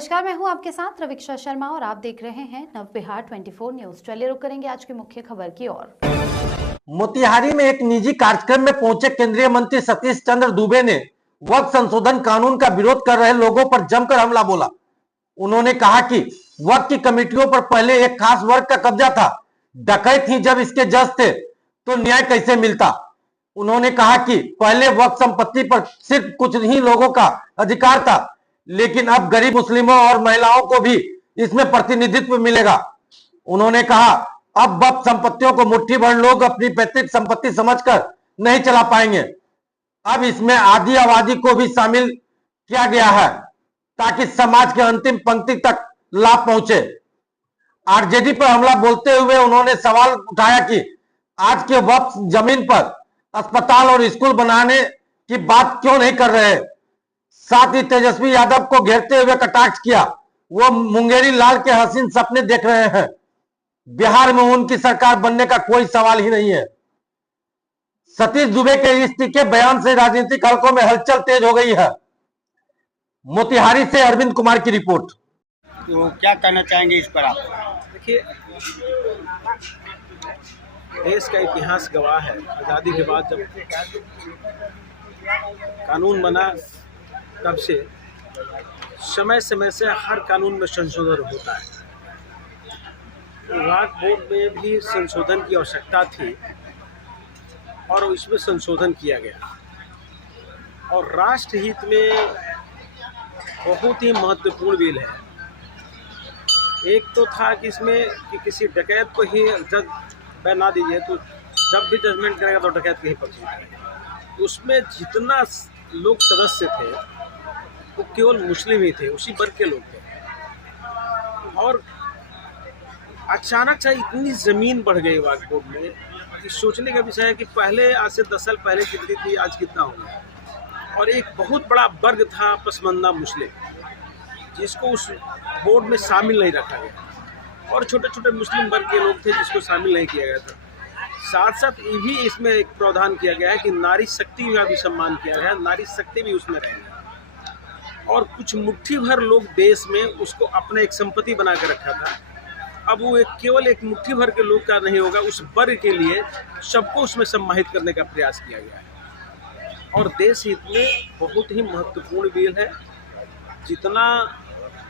नमस्कार, मैं हूं आपके साथ रविक्षा शर्मा और आप देख रहे हैं नव बिहार 24 न्यूज। चलिए रुक करेंगे आज की मुख्य खबर की ओर। मोतिहारी में एक निजी कार्यक्रम में पहुंचे केंद्रीय मंत्री सतीश चंद्र दूबे ने वक्फ संशोधन कानून का विरोध कर रहे लोगों पर जमकर हमला बोला। उन्होंने कहा कि वक्फ की कमेटियों पर पहले एक खास वर्ग का कब्जा था, डकैत ही जब इसके जज थे तो न्याय कैसे मिलता। उन्होंने कहा कि पहले वक्फ संपत्ति पर सिर्फ कुछ ही लोगों का अधिकार था, लेकिन अब गरीब मुस्लिमों और महिलाओं को भी इसमें प्रतिनिधित्व मिलेगा। उन्होंने कहा अब वक्फ संपत्तियों को मुट्ठी भर लोग अपनी पैतृक संपत्ति समझकर नहीं चला पाएंगे। अब इसमें आदि आबादी को भी शामिल किया गया है ताकि समाज के अंतिम पंक्ति तक लाभ पहुंचे। आरजेडी पर हमला बोलते हुए उन्होंने सवाल उठाया कि आज के वक्फ जमीन पर अस्पताल और स्कूल बनाने की बात क्यों नहीं कर रहे। साथ ही तेजस्वी यादव को घेरते हुए कटाक्ष किया, वो मुंगेरी लाल के हसीन सपने देख रहे हैं। बिहार में उनकी सरकार बनने का कोई सवाल ही नहीं है। सतीश दुबे के इस तीखे बयान से राजनीतिक हलकों में हलचल तेज हो गई है। मोतिहारी से अरविंद कुमार की रिपोर्ट। तो क्या कहना चाहेंगे इस पर आप? देखिए, देश का इतिहास गवाह है। आज़ादी के बाद जब कानून बना तब से समय समय से हर कानून में संशोधन होता है। वक्फ बोर्ड में भी संशोधन की आवश्यकता थी और इसमें संशोधन किया गया और राष्ट्र हित में बहुत ही महत्वपूर्ण बिल है। एक तो था कि इसमें कि किसी डकैत को ही जज बना दीजिए, तो जब भी जजमेंट करेगा तो डकैत के ही पक्ष में करेगा। उसमें जितना लोग सदस्य थे वो केवल मुस्लिम ही थे, उसी वर्ग के लोग थे। और अचानक से इतनी ज़मीन बढ़ गई वक्फ बोर्ड में कि सोचने का विषय है कि पहले आज से 10 साल पहले कितनी थी, आज कितना हो गया। और एक बहुत बड़ा वर्ग था पसमानदा मुस्लिम, जिसको उस बोर्ड में शामिल नहीं रखा गया, और छोटे छोटे मुस्लिम वर्ग के लोग थे जिसको शामिल नहीं किया गया था। साथ साथ ये भी इसमें एक प्रावधान किया गया है कि नारी शक्ति का भी सम्मान किया गया है, नारी शक्ति भी उसमें रहेगी। और कुछ मुट्ठी भर लोग देश में उसको अपने एक संपत्ति बना कर रखा था। अब वो केवल एक मुट्ठी भर के लोग का नहीं होगा, उस वर्ग के लिए सबको उसमें सम्मानित करने का प्रयास किया गया है। और देश हित में बहुत ही महत्वपूर्ण बिल है, जितना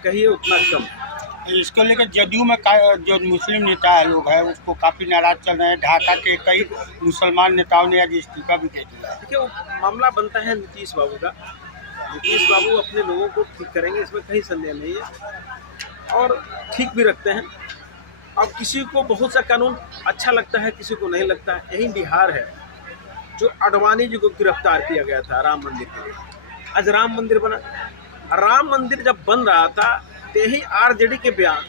कहिए उतना कम। इसको लेकर जदयू में जो मुस्लिम नेता है लोग हैं उसको काफ़ी नाराज चल रहे हैं। ढाका के कई मुसलमान नेताओं ने आज इस्तीफा भी दे दिया। देखिए, वो मामला बनता है नीतीश बाबू का। नीतीश बाबू अपने लोगों को ठीक करेंगे, इसमें कहीं संदेह नहीं है, और ठीक भी रखते हैं। अब किसी को बहुत सा कानून अच्छा लगता है, किसी को नहीं लगता है। यही बिहार है जो आडवाणी जी को गिरफ्तार किया गया था राम मंदिर के लिए। आज राम मंदिर बना। राम मंदिर जब बन रहा था तो यही आरजेडी के बयान,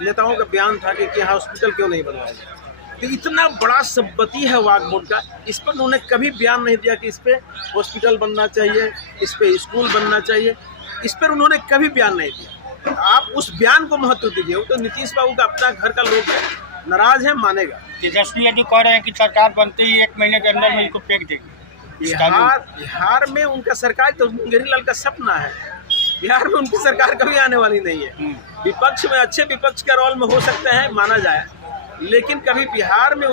नेताओं का बयान था कि यहाँ हॉस्पिटल क्यों नहीं बनवाया जाए। तो इतना बड़ा संपत्ति है वक्फ बोर्ड का, इस पर उन्होंने कभी बयान नहीं दिया कि इस पर हॉस्पिटल बनना चाहिए, इस पर स्कूल बनना चाहिए। इस पर उन्होंने कभी बयान नहीं दिया। आप उस बयान को महत्व दीजिए। वो तो नीतीश बाबू का अपना घर का लोग है, नाराज है, मानेगा। तेजस्वी यादव कह रहे हैं कि सरकार बनते ही 1 महीने के अंदर में इसको फेंक देंगे। बिहार में उनका सरकार तो मुंगेरी लाल का सपना है। बिहार में उनकी सरकार कभी आने वाली नहीं है। विपक्ष में अच्छे विपक्ष के रोल में हो सकते हैं, माना जाए, लेकिन कभी बिहार में